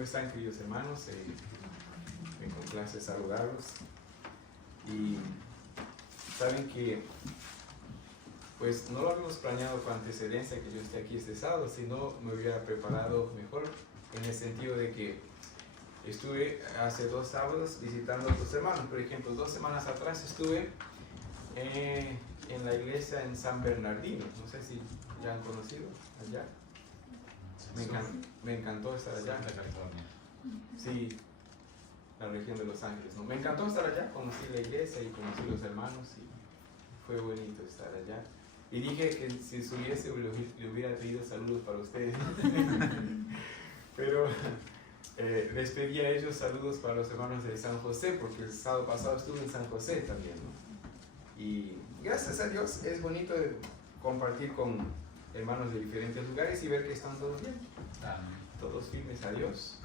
¿Cómo están, queridos hermanos? Me complace saludarlos. Y saben que pues no lo habíamos planeado con antecedencia que yo esté aquí este sábado, sino me hubiera preparado mejor, en el sentido de que estuve hace 2 sábados visitando a otros hermanos. Por ejemplo, 2 semanas atrás estuve en la iglesia en San Bernardino. No sé si ya han conocido allá. Me encantó estar allá. Sí, la región de Los Ángeles, ¿no? Me encantó estar allá, conocí la iglesia y conocí los hermanos y fue bonito estar allá. Y dije que si subiese le hubiera pedido saludos para ustedes. Pero les pedí a ellos saludos para los hermanos de San José, porque el sábado pasado estuve en San José también, ¿no? Y gracias a Dios es bonito compartir con hermanos de diferentes lugares y ver que están todos bien, todos firmes a Dios.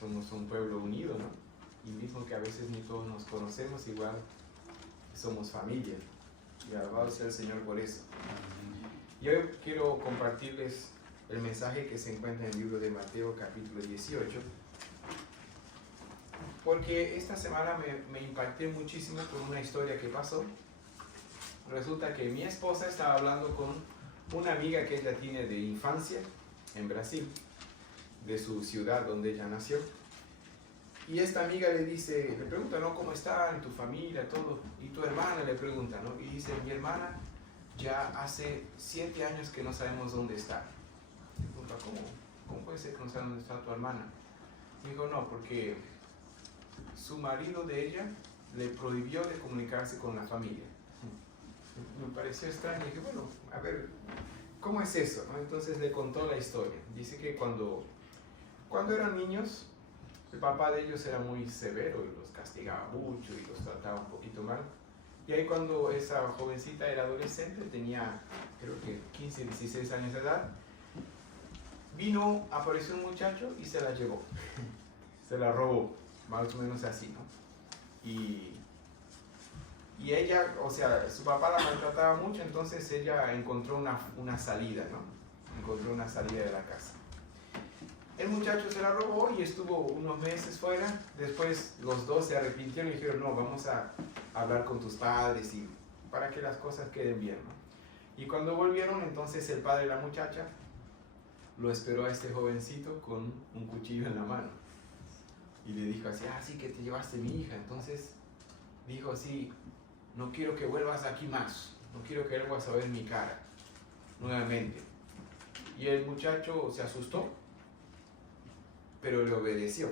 Somos un pueblo unido, ¿no? Y mismo que a veces ni todos nos conocemos, igual somos familia. Y alabado sea el Señor por eso. Y hoy quiero compartirles el mensaje que se encuentra en el libro de Mateo capítulo 18, porque esta semana me impacté muchísimo con una historia que pasó. Resulta que mi esposa estaba hablando con una amiga que ella tiene de infancia en Brasil, de su ciudad donde ella nació. Y esta amiga le pregunta, ¿no? ¿Cómo está en tu familia, todo? Y tu hermana le pregunta, ¿no? Y dice, mi hermana ya hace 7 años que no sabemos dónde está. Le pregunta, ¿cómo puede ser que no sabes dónde está tu hermana? Y dijo, no, porque su marido de ella le prohibió de comunicarse con la familia. Me pareció extraño y dije, bueno, a ver, ¿cómo es eso? ¿No? Entonces le contó la historia. Dice que cuando eran niños, el papá de ellos era muy severo y los castigaba mucho y los trataba un poquito mal. Y ahí cuando esa jovencita era adolescente, tenía creo que 15, 16 años de edad, apareció un muchacho y se la llevó. Se la robó, más o menos así, ¿no? Y ella, o sea, su papá la maltrataba mucho, entonces ella encontró una salida, ¿no? Encontró una salida de la casa. El muchacho se la robó y estuvo unos meses fuera. Después los dos se arrepintieron y dijeron, no, vamos a hablar con tus padres y para que las cosas queden bien, ¿no? Y cuando volvieron, entonces el padre de la muchacha lo esperó a este jovencito con un cuchillo en la mano. Y le dijo así, sí que te llevaste mi hija. Entonces dijo así, no quiero que vuelvas aquí más, no quiero que vuelvas a ver mi cara nuevamente. Y el muchacho se asustó, pero le obedeció.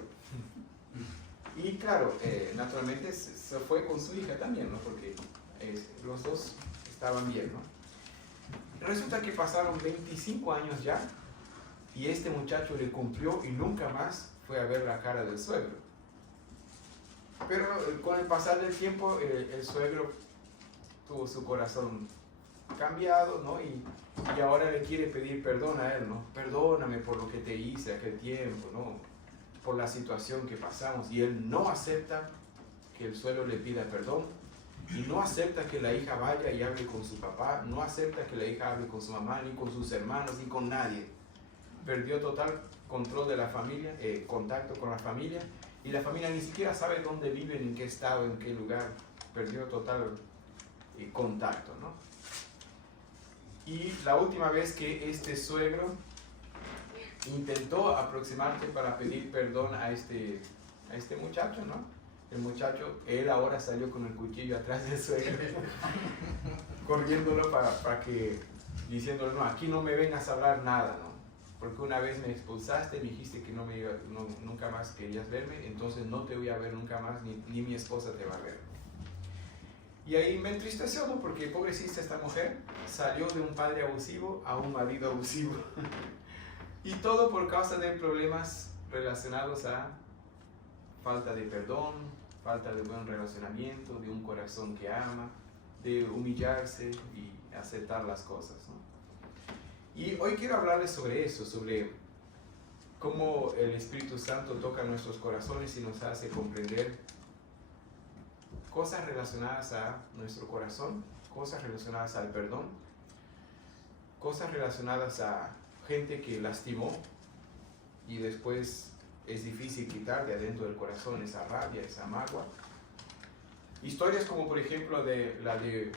Y claro, naturalmente se fue con su hija también, ¿no? Porque los dos estaban bien, ¿no? Resulta que pasaron 25 años ya y este muchacho le cumplió y nunca más fue a ver la cara del suegro. Pero con el pasar del tiempo, el suegro tuvo su corazón cambiado, ¿no? Y ahora le quiere pedir perdón a él, ¿no? Perdóname por lo que te hice aquel tiempo, ¿no? Por la situación que pasamos. Y él no acepta que el suegro le pida perdón. Y no acepta que la hija vaya y hable con su papá. No acepta que la hija hable con su mamá, ni con sus hermanos, ni con nadie. Perdió total control de la familia, contacto con la familia. Y la familia ni siquiera sabe dónde viven, en qué estado, en qué lugar. Perdió total contacto, ¿no? Y la última vez que este suegro intentó aproximarse para pedir perdón a este muchacho, ¿no? El muchacho, él ahora salió con el cuchillo atrás del suegro, corriéndolo para que, diciéndole, no, aquí no me vengas a hablar nada, ¿no? Porque una vez me expulsaste, me dijiste que nunca más querías verme, entonces no te voy a ver nunca más, ni mi esposa te va a ver. Y ahí me entristeció, ¿no? Porque pobrecita esta mujer salió de un padre abusivo a un marido abusivo. Y todo por causa de problemas relacionados a falta de perdón, falta de buen relacionamiento, de un corazón que ama, de humillarse y aceptar las cosas, ¿no? Y hoy quiero hablarles sobre eso, sobre cómo el Espíritu Santo toca nuestros corazones y nos hace comprender cosas relacionadas a nuestro corazón, cosas relacionadas al perdón, cosas relacionadas a gente que lastimó y después es difícil quitar de adentro del corazón esa rabia, esa amargua. Historias como por ejemplo la de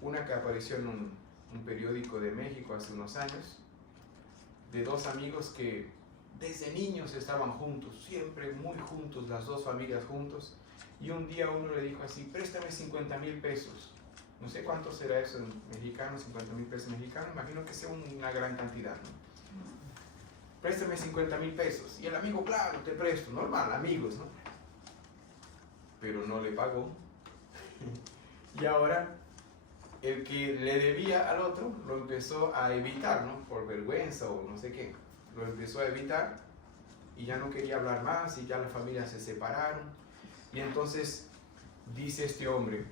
una que apareció en un periódico de México hace unos años, de dos amigos que desde niños estaban juntos, siempre muy juntos, las dos familias juntos, y un día uno le dijo así: préstame 50,000 pesos. No sé cuánto será eso en mexicano, 50,000 pesos mexicanos, imagino que sea una gran cantidad, ¿no? Préstame 50,000 pesos. Y el amigo, claro, te presto, normal, amigos, ¿no? Pero no le pagó. Y ahora el que le debía al otro lo empezó a evitar, ¿no? Por vergüenza o no sé qué. Lo empezó a evitar y ya no quería hablar más y ya las familias se separaron. Y entonces dice este hombre: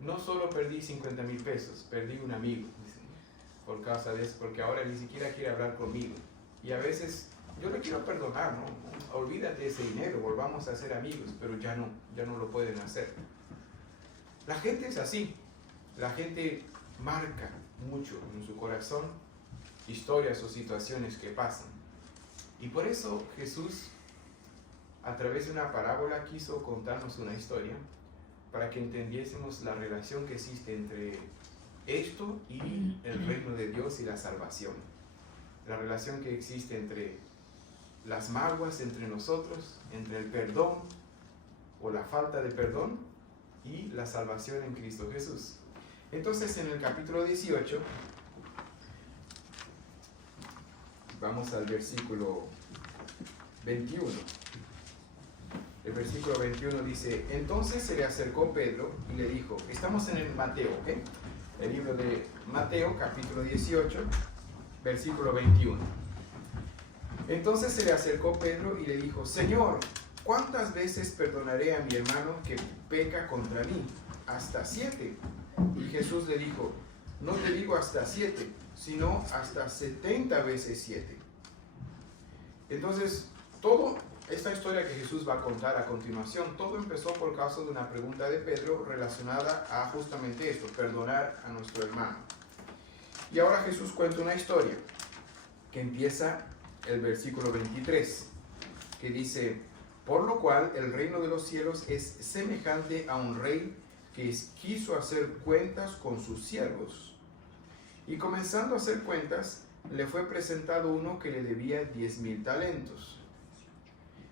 no solo perdí 50,000 pesos, perdí un amigo, dice, por causa de eso, porque ahora ni siquiera quiere hablar conmigo. Y a veces yo le quiero perdonar, ¿no? Olvídate de ese dinero, volvamos a ser amigos, pero ya no lo pueden hacer. La gente es así, la gente marca mucho en su corazón historias o situaciones que pasan. Y por eso Jesús, a través de una parábola, quiso contarnos una historia para que entendiésemos la relación que existe entre esto y el reino de Dios y la salvación. La relación que existe entre las maguas, entre nosotros, entre el perdón o la falta de perdón y la salvación en Cristo Jesús. Entonces, en el capítulo 18, vamos al versículo 21. El versículo 21 dice: entonces se le acercó Pedro y le dijo, estamos en el Mateo, ¿ok? El libro de Mateo, capítulo 18, versículo 21. Entonces se le acercó Pedro y le dijo, Señor, ¿cuántas veces perdonaré a mi hermano que peca contra mí? ¿Hasta 7? Y Jesús le dijo, no te digo hasta 7, sino hasta 70 veces 7. Entonces, toda esta historia que Jesús va a contar a continuación, todo empezó por causa de una pregunta de Pedro relacionada a justamente esto, perdonar a nuestro hermano. Y ahora Jesús cuenta una historia que empieza el versículo 23, que dice, por lo cual el reino de los cielos es semejante a un rey que quiso hacer cuentas con sus siervos. Y comenzando a hacer cuentas, le fue presentado uno que le debía 10,000 talentos.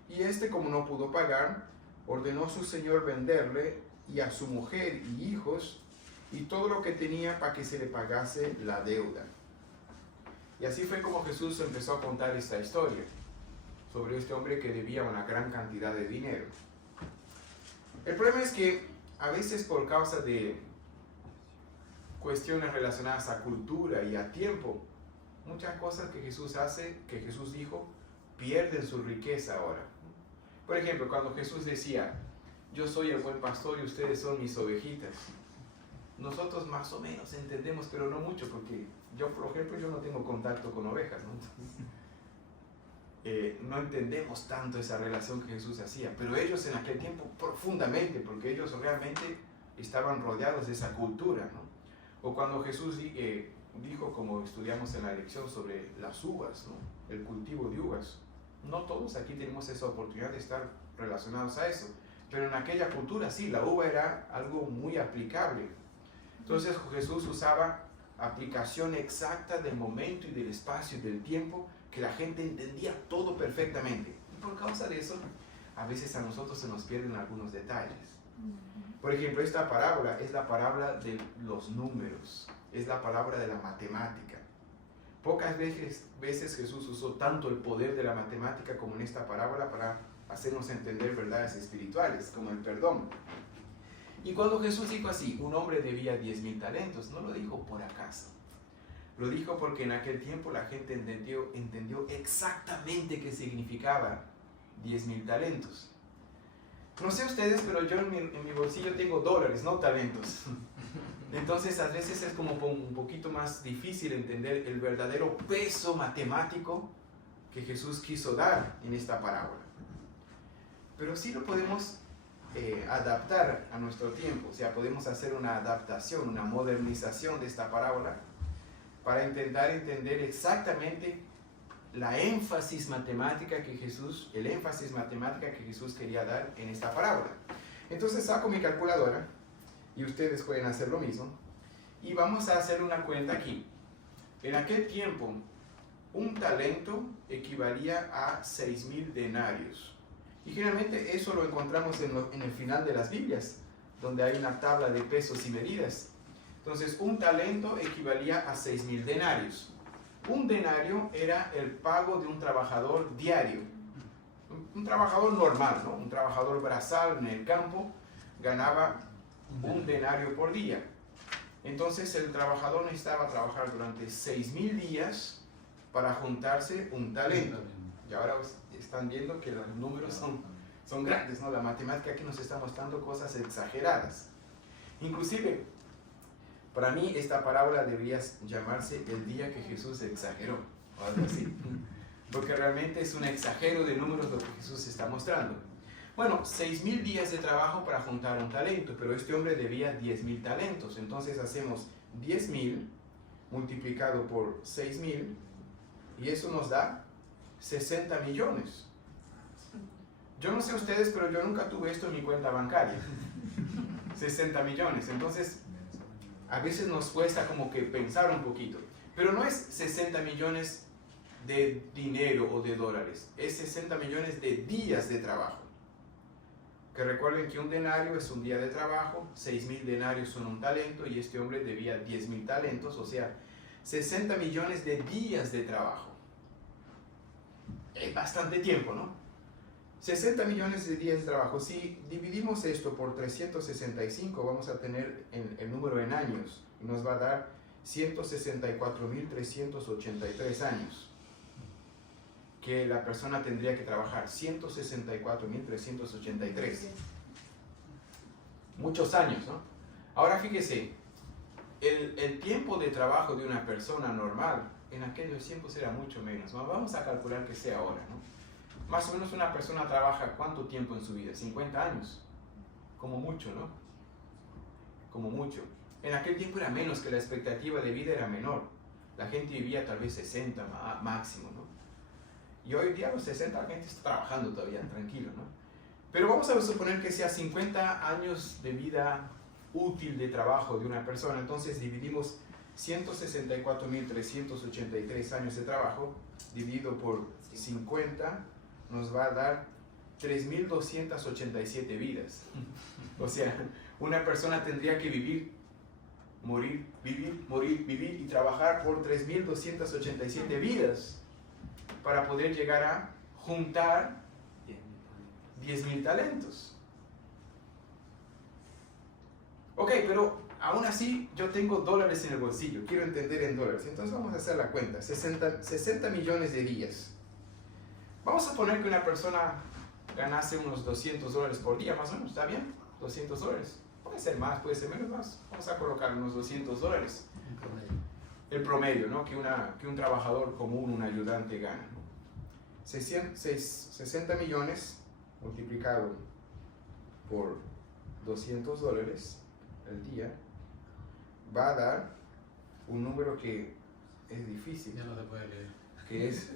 Y este, como no pudo pagar, ordenó a su señor venderle y a su mujer y hijos y todo lo que tenía para que se le pagase la deuda. Y así fue como Jesús empezó a contar esta historia sobre este hombre que debía una gran cantidad de dinero. El problema es que a veces por causa de cuestiones relacionadas a cultura y a tiempo, muchas cosas que Jesús hace, que Jesús dijo, pierden su riqueza ahora. Por ejemplo, cuando Jesús decía, yo soy el buen pastor y ustedes son mis ovejitas, nosotros más o menos entendemos, pero no mucho, porque yo, por ejemplo, yo no tengo contacto con ovejas, ¿no? No entendemos tanto esa relación que Jesús hacía, pero ellos en aquel tiempo profundamente, porque ellos realmente estaban rodeados de esa cultura, ¿no? O cuando Jesús dijo, como estudiamos en la lección sobre las uvas, ¿no? El cultivo de uvas, no todos aquí tenemos esa oportunidad de estar relacionados a eso, pero en aquella cultura sí, la uva era algo muy aplicable. Entonces Jesús usaba aplicación exacta del momento y del espacio y del tiempo, que la gente entendía todo perfectamente. Y por causa de eso, a veces a nosotros se nos pierden algunos detalles. Por ejemplo, esta parábola es la parábola de los números, es la palabra de la matemática. Pocas veces Jesús usó tanto el poder de la matemática como en esta parábola para hacernos entender verdades espirituales, como el perdón. Y cuando Jesús dijo así, un hombre debía 10,000 talentos, no lo dijo por acaso. Lo dijo porque en aquel tiempo la gente entendió exactamente qué significaba 10,000 talentos. No sé ustedes, pero yo en mi bolsillo tengo dólares, no talentos. Entonces a veces es como un poquito más difícil entender el verdadero peso matemático que Jesús quiso dar en esta parábola. Pero sí lo podemos adaptar a nuestro tiempo, o sea, podemos hacer una adaptación, una modernización de esta parábola para intentar entender exactamente el énfasis matemática que Jesús quería dar en esta parábola. Entonces saco mi calculadora y ustedes pueden hacer lo mismo y vamos a hacer una cuenta aquí. En aquel tiempo, un talento equivalía a 6,000 denarios. Y generalmente eso lo encontramos en el final de las Biblias, donde hay una tabla de pesos y medidas. Entonces, un talento equivalía a 6,000 denarios. Un denario era el pago de un trabajador diario. Un trabajador normal, ¿no? Un trabajador brazaal en el campo ganaba un denario por día. Entonces, el trabajador necesitaba trabajar durante 6,000 días para juntarse un talento. Y ahora están viendo que los números son grandes, ¿no? La matemática aquí nos está mostrando cosas exageradas. Inclusive, para mí esta parábola debería llamarse el día que Jesús exageró, o algo así. Porque realmente es un exagero de números lo que Jesús está mostrando. Bueno, 6,000 días de trabajo para juntar un talento, pero este hombre debía 10,000 talentos. Entonces hacemos 10,000 multiplicado por 6,000 y eso nos da 60 millones. Yo no sé ustedes, pero yo nunca tuve esto en mi cuenta bancaria. 60 millones. Entonces, a veces nos cuesta como que pensar un poquito. Pero no es 60 millones de dinero o de dólares. Es 60 millones de días de trabajo. Que recuerden que un denario es un día de trabajo, 6,000 denarios son un talento y este hombre debía 10,000 talentos, o sea, 60 millones de días de trabajo. Es bastante tiempo, ¿no? 60 millones de días de trabajo. Si dividimos esto por 365, vamos a tener el número en años y nos va a dar 164,383 años que la persona tendría que trabajar. 164,383. Muchos años, ¿no? Ahora fíjese, el tiempo de trabajo de una persona normal en aquellos tiempos era mucho menos, ¿no? Vamos a calcular que sea ahora, ¿no? Más o menos una persona trabaja ¿cuánto tiempo en su vida? 50 años, como mucho, ¿no? Como mucho. En aquel tiempo era menos, que la expectativa de vida era menor. La gente vivía tal vez 60 máximo, ¿no? Y hoy día a los 60 la gente está trabajando todavía, tranquilo, ¿no? Pero vamos a suponer que sea 50 años de vida útil de trabajo de una persona. Entonces dividimos 164,383 años de trabajo, dividido por 50, nos va a dar 3,287 vidas. O sea, una persona tendría que vivir, morir, vivir y trabajar por 3,287 vidas para poder llegar a juntar 10,000 talentos. Ok, pero aún así yo tengo dólares en el bolsillo, quiero entender en dólares. Entonces vamos a hacer la cuenta, 60 millones de días. Vamos a poner que una persona ganase unos $200 por día, más o menos, ¿está bien? $200. Puede ser más, puede ser menos, más. Vamos a colocar unos $200. El promedio, ¿no? Que un trabajador común, un ayudante gana, ¿no? 60 millones multiplicado por $200 al día va a dar un número que es difícil. Ya no se puede leer. Que es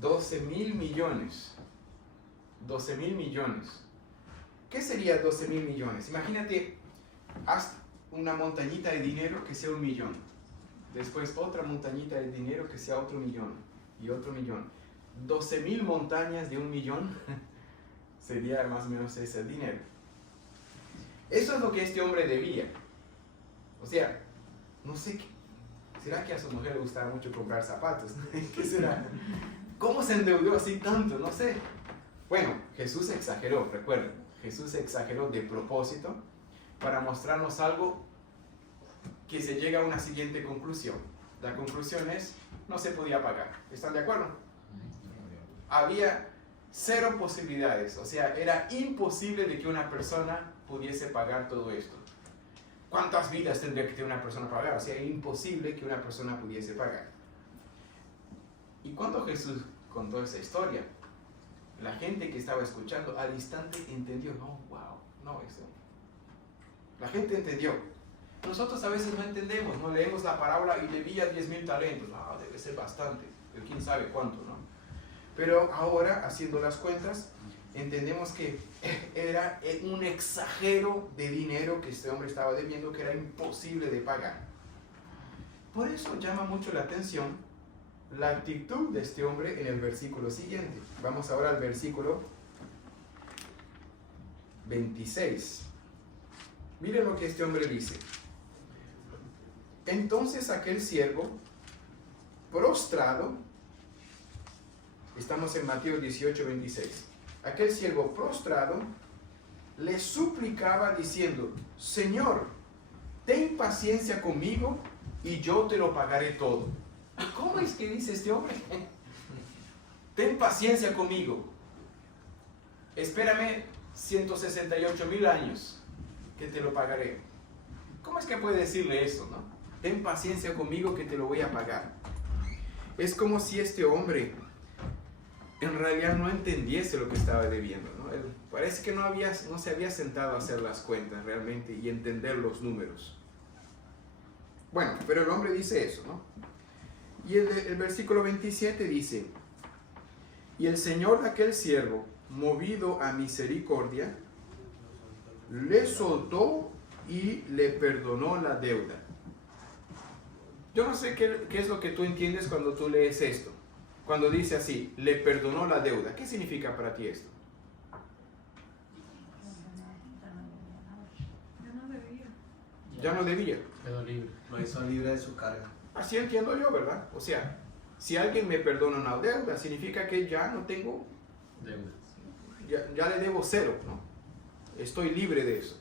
12,000 millones. 12,000 millones. ¿Qué sería 12,000 millones? Imagínate, haz una montañita de dinero que sea 1,000,000. Después otra montañita de dinero que sea otro 1,000,000. Y otro 1,000,000. 12,000 montañas de 1,000,000 sería más o menos ese dinero. Eso es lo que este hombre debía. O sea, no sé, ¿será que a su mujer le gustaba mucho comprar zapatos? ¿Qué será? ¿Cómo se endeudó así tanto? No sé. Bueno, Jesús exageró, recuerden. Jesús exageró de propósito para mostrarnos algo que se llega a una siguiente conclusión. La conclusión es, no se podía pagar. ¿Están de acuerdo? Había 0 posibilidades, o sea, era imposible de que una persona pudiese pagar todo esto. ¿Cuántas vidas tendría que tener una persona para pagar? O sea, era imposible que una persona pudiese pagar. Y cuando Jesús contó esa historia, la gente que estaba escuchando al instante entendió, no, wow, no, eso. La gente entendió. Nosotros a veces no entendemos, no leemos la parábola y debía 10,000 talentos, debe ser bastante. quién sabe cuánto, ¿no? Pero ahora, haciendo las cuentas, entendemos que era un exagero de dinero que este hombre estaba debiendo, que era imposible de pagar. Por eso llama mucho la atención la actitud de este hombre en el versículo siguiente. Vamos ahora al versículo 26. Miren lo que este hombre dice. Entonces aquel siervo, prostrado, estamos en Mateo 18, 26. Aquel siervo prostrado le suplicaba diciendo: Señor, ten paciencia conmigo y yo te lo pagaré todo. ¿Cómo es que dice este hombre? Ten paciencia conmigo. Espérame 168,000 años que te lo pagaré. ¿Cómo es que puede decirle eso, no? Ten paciencia conmigo que te lo voy a pagar. Es como si este hombre en realidad no entendiese lo que estaba debiendo, ¿no? Él parece que no se había sentado a hacer las cuentas realmente y entender los números. Bueno, pero el hombre dice eso, ¿no? Y el versículo 27 dice: y el Señor de aquel siervo, movido a misericordia, le soltó y le perdonó la deuda. Yo no sé qué es lo que tú entiendes cuando tú lees esto. Cuando dice así, le perdonó la deuda. ¿Qué significa para ti esto? Ya no debía. Quedó libre. Lo hizo libre de su carga. Así entiendo yo, ¿verdad? O sea, si alguien me perdona una deuda, significa que ya no tengo Deudas. ya le debo cero, ¿no? Estoy libre de eso.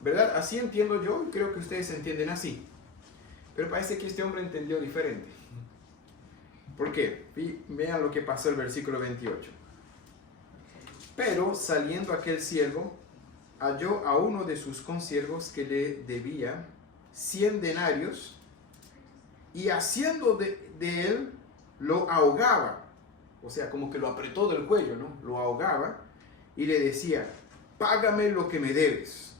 ¿Verdad? Así entiendo yo y creo que ustedes entienden así. Pero parece que este hombre entendió diferente. ¿Por qué? Vean lo que pasó el versículo 28. Pero saliendo aquel siervo, halló a uno de sus consiervos que le debía 100 denarios y haciendo de él lo ahogaba. O sea, como que lo apretó del cuello, ¿no? Lo ahogaba y le decía: págame lo que me debes.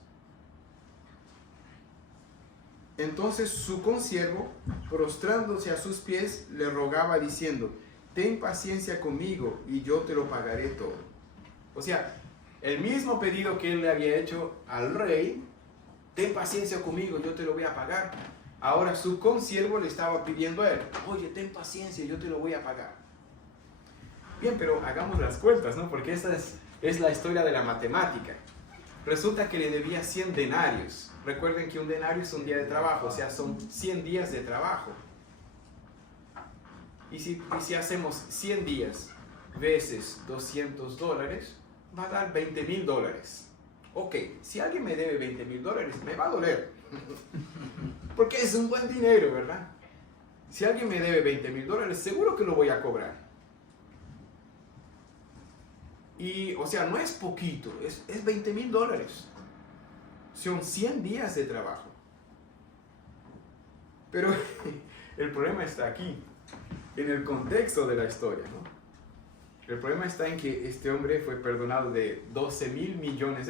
Entonces su consiervo, prostrándose a sus pies, le rogaba diciendo: ten paciencia conmigo y yo te lo pagaré todo. O sea, el mismo pedido que él le había hecho al rey: ten paciencia conmigo, yo te lo voy a pagar. Ahora su consiervo le estaba pidiendo a él: oye, ten paciencia, yo te lo voy a pagar. Bien, pero hagamos las cuentas, ¿no? Porque esa es la historia de la matemática. Resulta que le debía 100 denarios. Recuerden que un denario es un día de trabajo, o sea, son 100 días de trabajo. Y si hacemos 100 días veces $200, va a dar $20,000. Ok, si alguien me debe $20,000, me va a doler. Porque es un buen dinero, ¿verdad? Si alguien me debe $20,000, seguro que lo voy a cobrar. Y, o sea, no es poquito, es $20,000. Son 100 días de trabajo. Pero el problema está aquí, en el contexto de la historia, ¿no? El problema está en que este hombre fue perdonado de $12,000 millones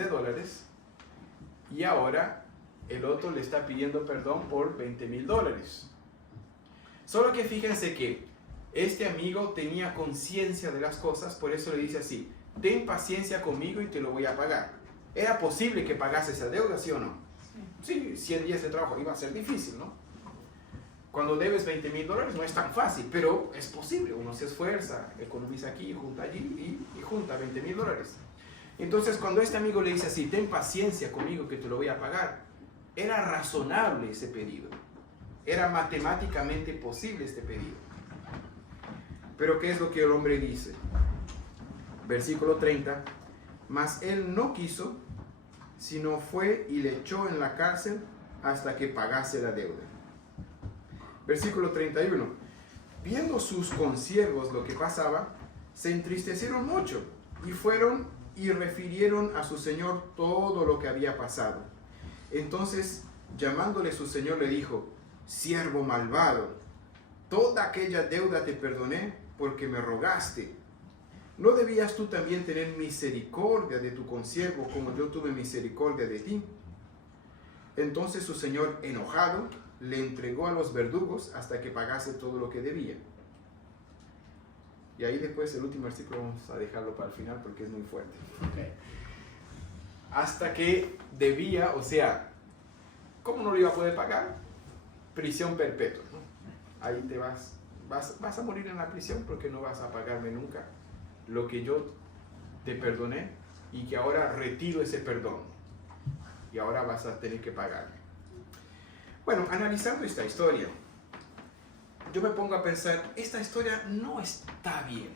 y ahora el otro le está pidiendo perdón por $20,000. Solo que fíjense que este amigo tenía conciencia de las cosas, por eso le dice así: ten paciencia conmigo y te lo voy a pagar. ¿Era posible que pagase esa deuda, sí o no? Sí, 100 días de trabajo iba a ser difícil, ¿no? Cuando debes $20,000 no es tan fácil, pero es posible. Uno se esfuerza, economiza aquí, junta allí y junta $20,000. Entonces, cuando este amigo le dice así: ten paciencia conmigo que te lo voy a pagar, era razonable ese pedido. Era matemáticamente posible este pedido. Pero ¿qué es lo que el hombre dice? Versículo 30. Mas él no quiso, sino fue y le echó en la cárcel hasta que pagase la deuda. Versículo 31. Viendo sus consiervos lo que pasaba, se entristecieron mucho y fueron y refirieron a su señor todo lo que había pasado. Entonces, llamándole su señor, le dijo: siervo malvado, toda aquella deuda te perdoné porque me rogaste. ¿No debías tú también tener misericordia de tu consiervo como yo tuve misericordia de ti? Entonces su señor, enojado, le entregó a los verdugos hasta que pagase todo lo que debía. Y ahí después el último versículo vamos a dejarlo para el final porque es muy fuerte. Okay. Hasta que debía, o sea, ¿cómo no lo iba a poder pagar? Prisión perpetua, ¿no? Ahí te vas a morir en la prisión porque no vas a pagarme nunca lo que yo te perdoné y que ahora retiro ese perdón y ahora vas a tener que pagarme. Bueno, analizando esta historia, yo me pongo a pensar, esta historia no está bien,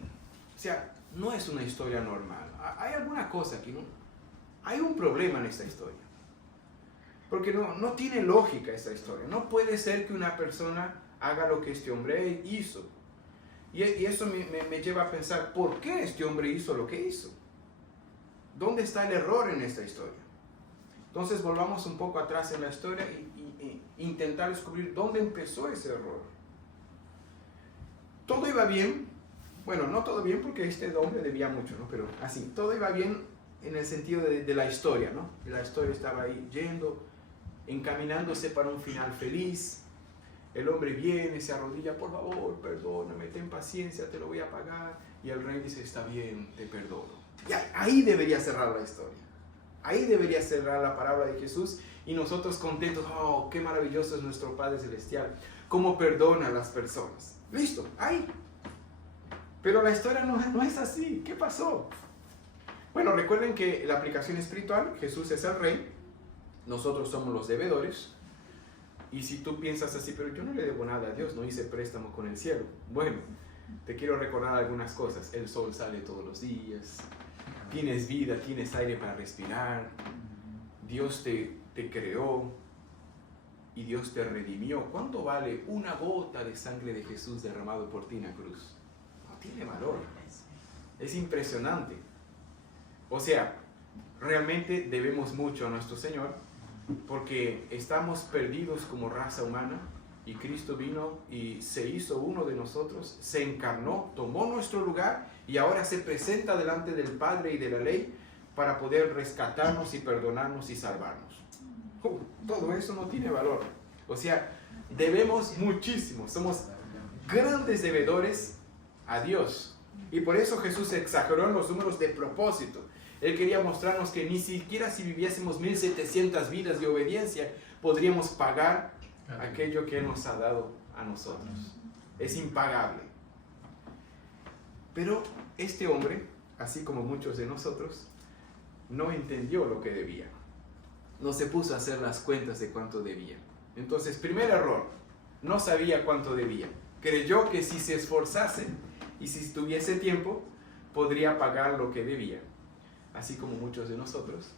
o sea, no es una historia normal, hay alguna cosa aquí, ¿no? Hay un problema en esta historia, porque no tiene lógica esta historia, no puede ser que una persona haga lo que este hombre hizo, y eso me lleva a pensar, ¿por qué este hombre hizo lo que hizo? ¿Dónde está el error en esta historia? Entonces volvamos un poco atrás en la historia y intentar descubrir dónde empezó ese error. Todo iba bien, bueno, no todo bien porque este hombre debía mucho, ¿no? Pero así, todo iba bien en el sentido de la historia, ¿no? La historia estaba ahí yendo, encaminándose para un final feliz. El hombre viene, se arrodilla, por favor, perdóname, ten paciencia, te lo voy a pagar. Y el rey dice, está bien, te perdono. Y ahí debería cerrar la historia. Ahí debería cerrar la parábola de Jesús y nosotros contentos, oh, qué maravilloso es nuestro Padre Celestial, cómo perdona a las personas. Listo, ahí. Pero la historia no es así. ¿Qué pasó? Bueno, recuerden que la aplicación espiritual, Jesús es el rey, nosotros somos los deudores. Y si tú piensas así, pero yo no le debo nada a Dios, no hice préstamo con el cielo. Bueno, te quiero recordar algunas cosas. El sol sale todos los días, tienes vida, tienes aire para respirar, Dios te creó y Dios te redimió. ¿Cuánto vale una gota de sangre de Jesús derramado por ti en la cruz? No tiene valor. Es impresionante. O sea, realmente debemos mucho a nuestro Señor porque estamos perdidos como raza humana y Cristo vino y se hizo uno de nosotros, se encarnó, tomó nuestro lugar y ahora se presenta delante del Padre y de la ley para poder rescatarnos y perdonarnos y salvarnos. Todo eso no tiene valor. O sea, debemos muchísimo, somos grandes deudores a Dios. Y por eso Jesús exageró en los números de propósito. Él quería mostrarnos que ni siquiera si viviésemos 1700 vidas de obediencia podríamos pagar aquello que Él nos ha dado a nosotros. Es impagable. Pero este hombre, así como muchos de nosotros, no entendió lo que debía. No se puso a hacer las cuentas de cuánto debía. Entonces, primer error, no sabía cuánto debía. Creyó que si se esforzase y si tuviese tiempo, podría pagar lo que debía. Así como muchos de nosotros,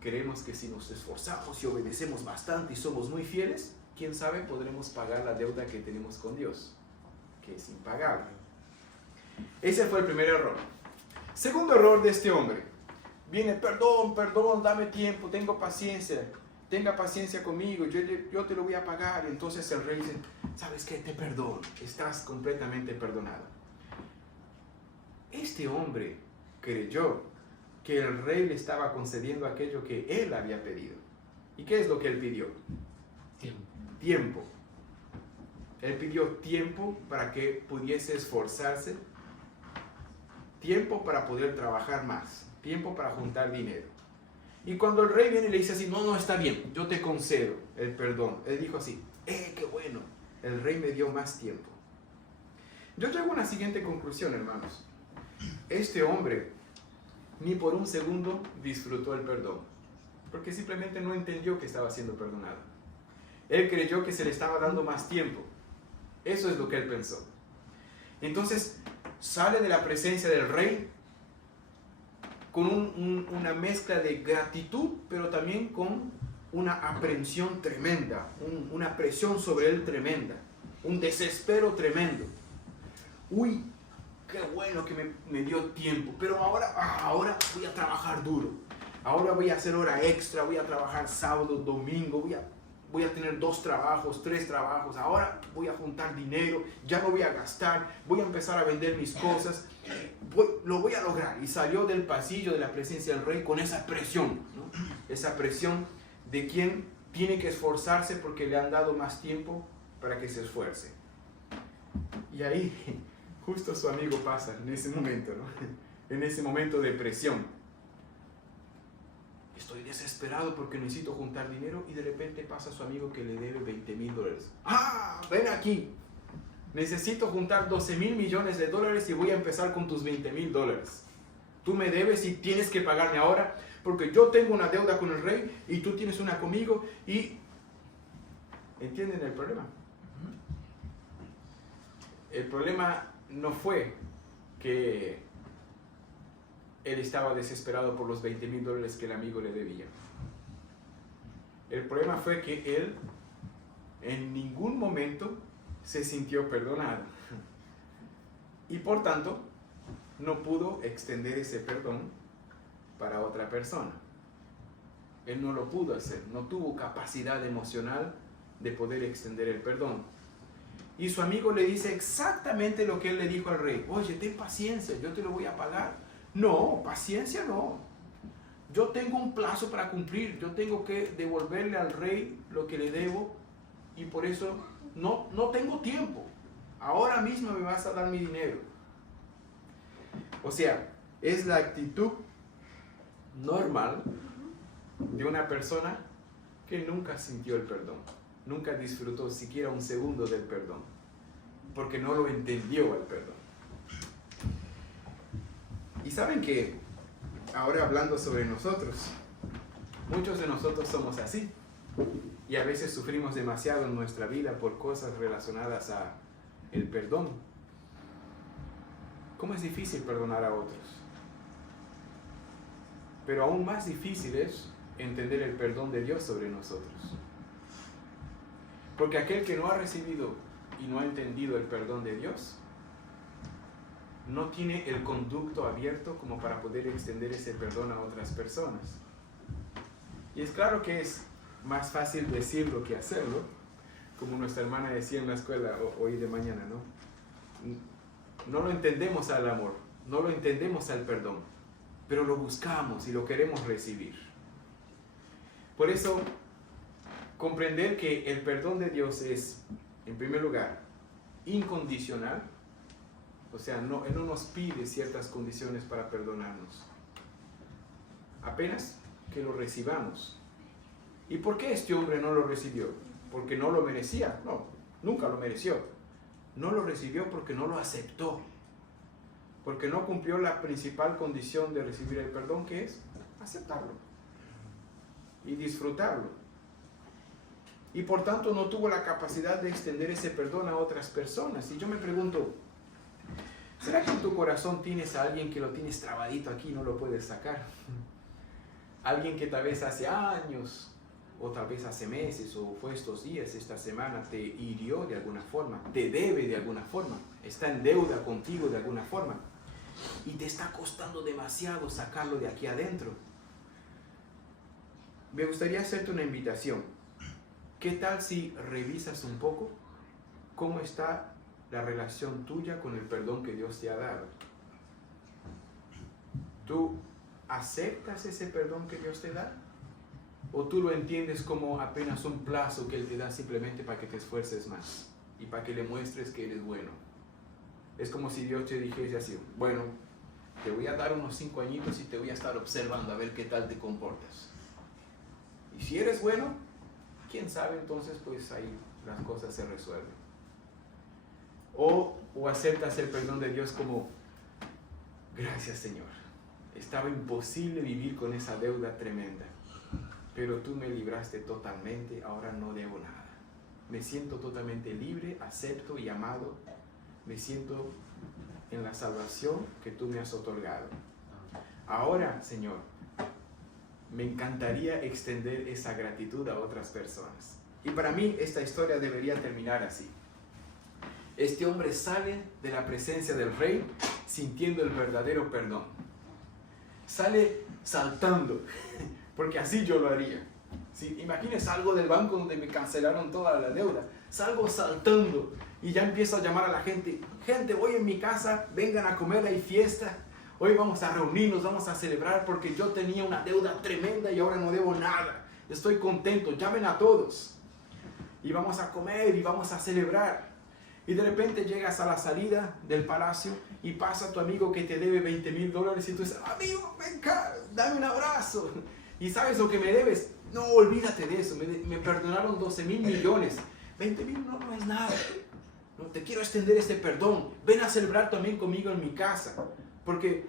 creemos que si nos esforzamos y obedecemos bastante y somos muy fieles, quién sabe, podremos pagar la deuda que tenemos con Dios, que es impagable. Ese fue el primer error. Segundo error de este hombre. Viene, perdón, dame tiempo, tengo paciencia, tenga paciencia conmigo, yo te lo voy a pagar. Entonces el rey dice, ¿sabes qué? Te perdono, estás completamente perdonado. Este hombre creyó que el rey le estaba concediendo aquello que él había pedido. ¿Y qué es lo que él pidió? Tiempo. Él pidió tiempo para que pudiese esforzarse, tiempo para poder trabajar más, tiempo para juntar dinero. Y cuando el rey viene y le dice así, no, está bien, yo te concedo el perdón. Él dijo así, qué bueno, el rey me dio más tiempo. Yo llego a una siguiente conclusión, hermanos. Este hombre ni por un segundo disfrutó el perdón, porque simplemente no entendió que estaba siendo perdonado. Él creyó que se le estaba dando más tiempo. Eso es lo que él pensó. Entonces sale de la presencia del rey con una mezcla de gratitud, pero también con una aprensión tremenda, una presión sobre él tremenda, un desespero tremendo. Uy, qué bueno que me dio tiempo, pero ahora voy a trabajar duro. Ahora voy a hacer hora extra, voy a trabajar sábado, domingo, voy a tener 2 trabajos, 3 trabajos. Ahora voy a juntar dinero, ya no voy a gastar, voy a empezar a vender mis cosas. Lo voy a lograr. Y salió del pasillo de la presencia del rey con esa presión, ¿no? Esa presión de quien tiene que esforzarse porque le han dado más tiempo para que se esfuerce. Y ahí, justo su amigo pasa en ese momento, ¿no? En ese momento de presión. Estoy desesperado porque necesito juntar dinero y de repente pasa su amigo que le debe $20,000. ¡Ah! Ven aquí. Necesito juntar $12,000 millones y voy a empezar con tus $20,000. Tú me debes y tienes que pagarme ahora porque yo tengo una deuda con el rey y tú tienes una conmigo y... ¿Entienden el problema? El problema no fue que él estaba desesperado por los $20,000 que el amigo le debía. El problema fue que él en ningún momento se sintió perdonado. Y por tanto, no pudo extender ese perdón para otra persona. Él no lo pudo hacer, no tuvo capacidad emocional de poder extender el perdón. Y su amigo le dice exactamente lo que él le dijo al rey. Oye, ten paciencia, yo te lo voy a pagar. No, paciencia no. Yo tengo un plazo para cumplir. Yo tengo que devolverle al rey lo que le debo y por eso no tengo tiempo. Ahora mismo me vas a dar mi dinero. O sea, es la actitud normal de una persona que nunca sintió el perdón. Nunca disfrutó siquiera un segundo del perdón. Porque no lo entendió el perdón. Y saben que, ahora hablando sobre nosotros, muchos de nosotros somos así. Y a veces sufrimos demasiado en nuestra vida por cosas relacionadas a el perdón. ¿Cómo es difícil perdonar a otros? Pero aún más difícil es entender el perdón de Dios sobre nosotros. Porque aquel que no ha recibido y no ha entendido el perdón de Dios, no tiene el conducto abierto como para poder extender ese perdón a otras personas. Y es claro que es más fácil decirlo que hacerlo, como nuestra hermana decía en la escuela hoy de mañana, ¿no? No lo entendemos al amor, no lo entendemos al perdón, pero lo buscamos y lo queremos recibir. Por eso, comprender que el perdón de Dios es, en primer lugar, incondicional. O sea, Él no nos pide ciertas condiciones para perdonarnos. Apenas que lo recibamos. ¿Y por qué este hombre no lo recibió? ¿Porque no lo merecía? No, nunca lo mereció. No lo recibió porque no lo aceptó. Porque no cumplió la principal condición de recibir el perdón, que es aceptarlo. Y disfrutarlo. Y por tanto no tuvo la capacidad de extender ese perdón a otras personas. Y yo me pregunto, ¿será que en tu corazón tienes a alguien que lo tienes trabadito aquí y no lo puedes sacar? Alguien que tal vez hace años, o tal vez hace meses, o fue estos días, esta semana, te hirió de alguna forma, te debe de alguna forma, está en deuda contigo de alguna forma, y te está costando demasiado sacarlo de aquí adentro. Me gustaría hacerte una invitación. ¿Qué tal si revisas un poco cómo está la relación tuya con el perdón que Dios te ha dado? ¿Tú aceptas ese perdón que Dios te da? ¿O tú lo entiendes como apenas un plazo que Él te da simplemente para que te esfuerces más y para que le muestres que eres bueno? Es como si Dios te dijese así, bueno, te voy a dar unos 5 añitos y te voy a estar observando a ver qué tal te comportas. Y si eres bueno, quién sabe, entonces pues ahí las cosas se resuelven. O aceptas el perdón de Dios como, gracias Señor, estaba imposible vivir con esa deuda tremenda, pero tú me libraste totalmente, ahora no debo nada. Me siento totalmente libre, acepto y amado, me siento en la salvación que tú me has otorgado. Ahora, Señor, me encantaría extender esa gratitud a otras personas. Y para mí esta historia debería terminar así. Este hombre sale de la presencia del rey sintiendo el verdadero perdón. Sale saltando, porque así yo lo haría. ¿Sí? Imagínense, salgo del banco donde me cancelaron toda la deuda. Salgo saltando y ya empiezo a llamar a la gente. Gente, voy en mi casa, vengan a comer, hay fiesta. Hoy vamos a reunirnos, vamos a celebrar porque yo tenía una deuda tremenda y ahora no debo nada. Estoy contento, llamen a todos. Y vamos a comer y vamos a celebrar. Y de repente llegas a la salida del palacio y pasa tu amigo que te debe $20,000 y tú dices, amigo, ven acá, dame un abrazo. ¿Y sabes lo que me debes? No, olvídate de eso, me perdonaron 12,000 millones. 20,000 no es nada. No, te quiero extender este perdón. Ven a celebrar también conmigo en mi casa. Porque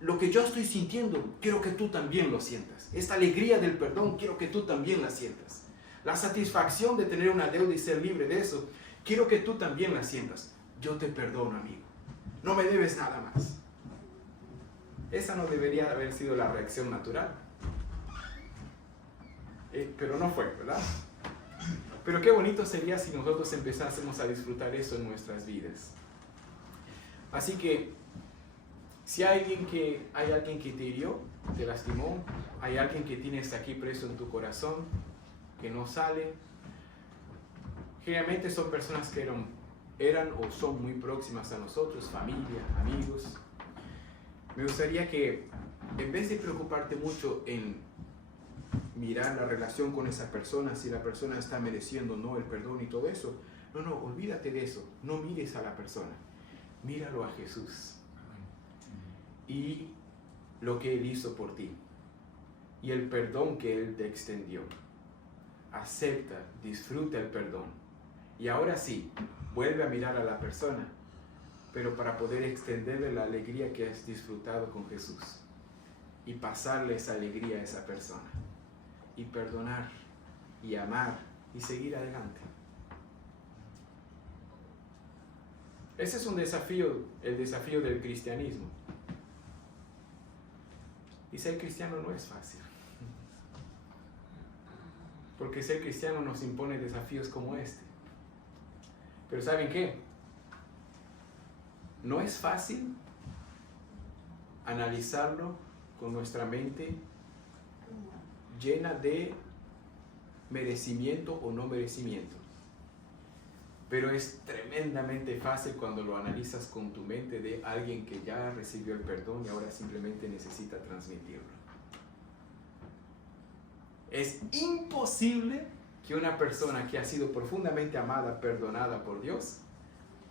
lo que yo estoy sintiendo, quiero que tú también lo sientas. Esta alegría del perdón, quiero que tú también la sientas. La satisfacción de tener una deuda y ser libre de eso, quiero que tú también la sientas. Yo te perdono, amigo. No me debes nada más. Esa no debería haber sido la reacción natural. Pero no fue, ¿verdad? Pero qué bonito sería si nosotros empezásemos a disfrutar eso en nuestras vidas. Así que, si hay alguien que te hirió, te lastimó, hay alguien que tienes aquí preso en tu corazón, que no sale, generalmente son personas que eran o son muy próximas a nosotros, familia, amigos. Me gustaría que, en vez de preocuparte mucho en mirar la relación con esa persona, si la persona está mereciendo o no el perdón y todo eso, no, olvídate de eso, no mires a la persona, míralo a Jesús y lo que Él hizo por ti y el perdón que Él te extendió. Acepta, disfruta el perdón y ahora sí, vuelve a mirar a la persona, pero para poder extenderle la alegría que has disfrutado con Jesús y pasarle esa alegría a esa persona y perdonar y amar y seguir adelante. Ese es un desafío, el desafío del cristianismo. Y ser cristiano no es fácil. Porque ser cristiano nos impone desafíos como este. Pero ¿saben qué? No es fácil analizarlo con nuestra mente llena de merecimiento o no merecimiento. Pero es tremendamente fácil cuando lo analizas con tu mente de alguien que ya recibió el perdón y ahora simplemente necesita transmitirlo. Es imposible que una persona que ha sido profundamente amada, perdonada por Dios,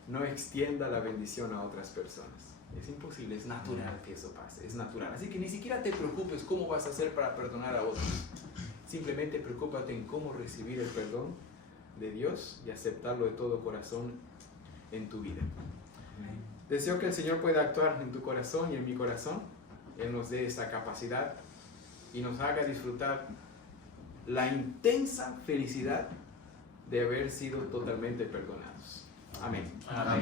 no extienda la bendición a otras personas. Es imposible, es natural que eso pase, es natural. Así que ni siquiera te preocupes cómo vas a hacer para perdonar a otros. Simplemente preocúpate en cómo recibir el perdón de Dios y aceptarlo de todo corazón en tu vida. Deseo que el Señor pueda actuar en tu corazón y en mi corazón. Él nos dé esta capacidad y nos haga disfrutar la intensa felicidad de haber sido totalmente perdonados. Amén. Amén.